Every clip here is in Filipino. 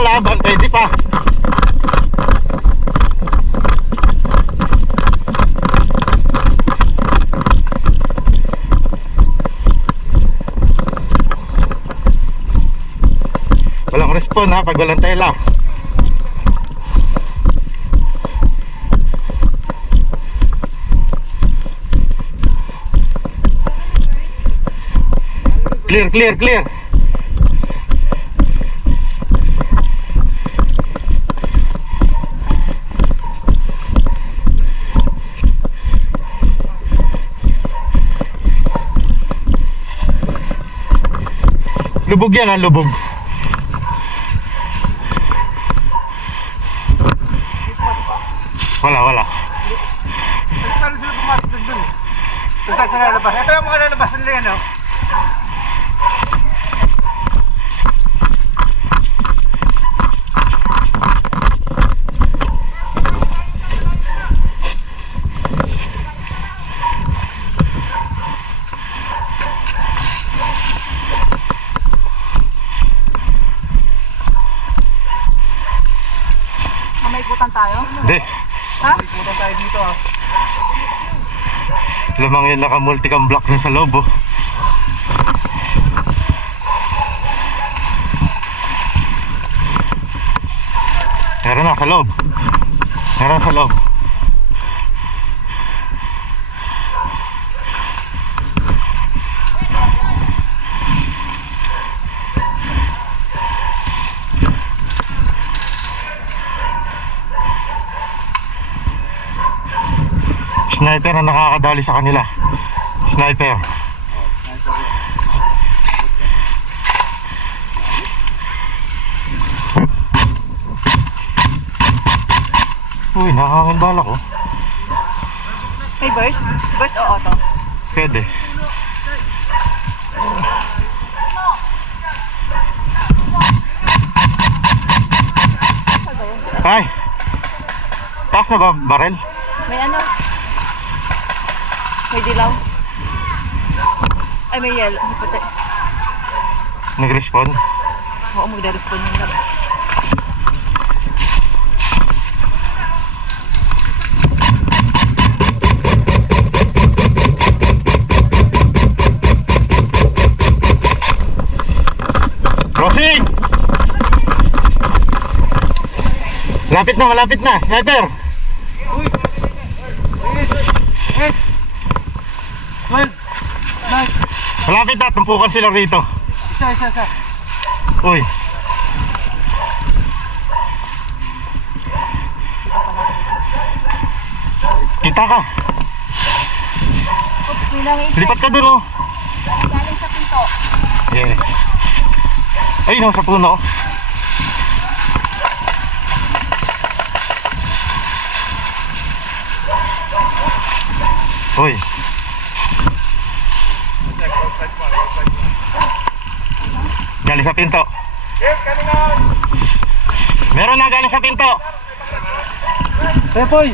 kalaban, pwede pa. Walang respond ha pag walang tela. Clear, clear, clear. Lubog yan ha, lubog. Wala, wala. Paano sila pumasok dun? Kung saan sila lalabas? Ito yung mga lalabas nila yan, no? May ikutan tayo? Hindi. Ha? Ikutan tayo dito, ha? Lamang yun naka-multicam block na sa loob oh. Meron na sa loob. Meron sa loob. Sniper na nakakadali sa kanila. Sniper. Uy, nakakangin bala ko. May burst? Burst o auto? Pwede. Ay! Taas na ba barel? May ano? May dilaw? Ay, may yellow. May puti. Nag-respawn? Oo, magda-respond yung lab. Crossing! Malapit na, malapit na. Sniper! Malapit na, tumpukan sila rito. Isa. Uy. Kita ka. Oops, may nangis. Lipat ka dun oh. Galing sa pinto. Yeah. Ayun oh, sa puno. Uy. Galing sa pinto. Meron na galing sa pinto. Tepoy!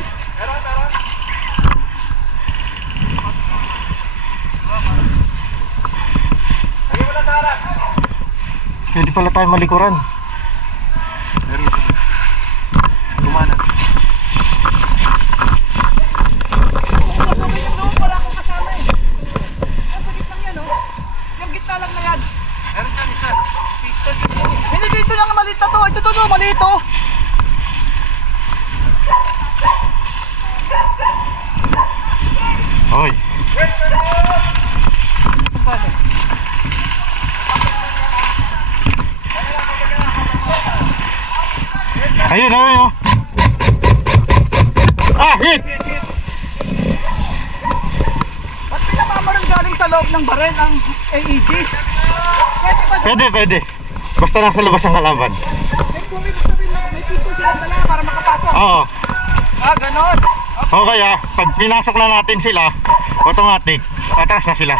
Pwede pala tayo malikuran. Kumana. Wala akong kasama eh. Nasa gitnang yan oh. Yung gitna lang na yan. Meron dyan isa. Pistol. Hindi dito lang maliit na to. Ito to, maliit oh. Hoy. Ayun, ayun oh. Ah, hit! Ba't pinamamarang galing sa loob ng barel ang AED? Pwede ba? Pwede, pwede. Basta nasa labas ang kalaban. May pito sila dala para makapasok. Oo. Ah, ganon. O kaya, pag pinasok na natin sila, automatic, atras na sila.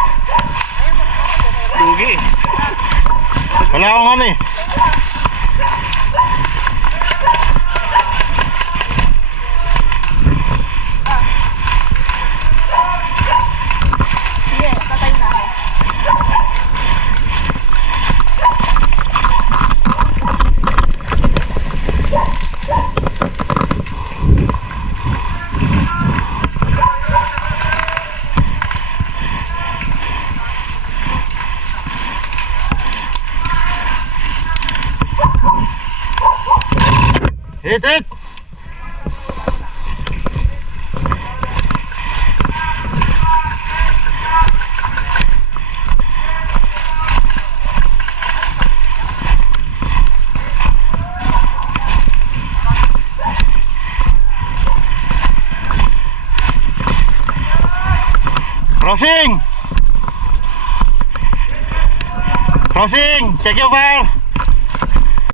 Lugi. Wala akong ano eh. Sige, patay na ako. Hit! Crossing! Check your fire!